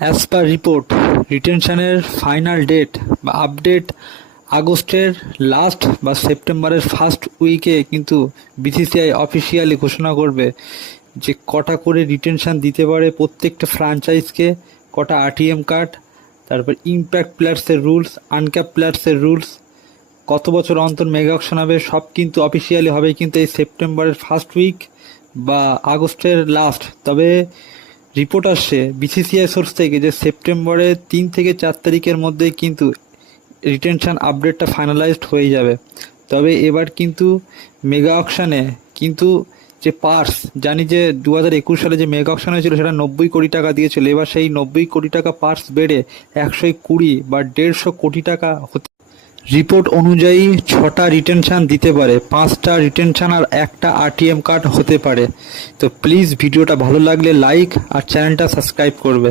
As per report, রিটেনশনের final date বা update আগস্টের last বা সেপ্টেম্বরের ফার্স্ট উইকে কিন্তু বিসিসিআই অফিসিয়ালি ঘোষণা করবে যে কটা করে রিটেনশন দিতে পারে প্রত্যেকটা ফ্র্যাঞ্চাইজকে, কটা আরটিএম কার্ড, তারপর ইম্প্যাক্ট প্লেয়ার্সের রুলস, আনক্যাপ প্লেয়ার্সের রুলস, কত বছর অন্তর মেগা অকশন হবে, সব কিন্তু অফিসিয়ালি হবে কিন্তু এই সেপ্টেম্বরের ফার্স্ট উইক বা আগস্টের লাস্ট। তবে রিপোর্ট আসছে বিসিসিআই সোর্স থেকে যে সেপ্টেম্বরের 3 থেকে 4 তারিখের মধ্যে কিন্তু রিটেনশন আপডেটটা ফাইনালাইজড হয়ে যাবে। তবে এবার কিন্তু মেগা অকশানে কিন্তু যে পার্স, জানি যে 2021 সালে যে মেগা অকশন হয়েছিল সেটা 90 কোটি টাকা দিয়েছিল, এবার সেই 90 কোটি টাকা পার্স বেড়ে 120 বা 150 কোটি টাকা হতে। রিপোর্ট অনুযায়ী 6টা রিটেনশন দিতে পারে, 5টা রিটেনশন আর একটা আরটিএম কার্ড হতে পারে। তো প্লিজ ভিডিওটা ভালো লাগলে লাইক আর চ্যানেলটা সাবস্ক্রাইব করবে।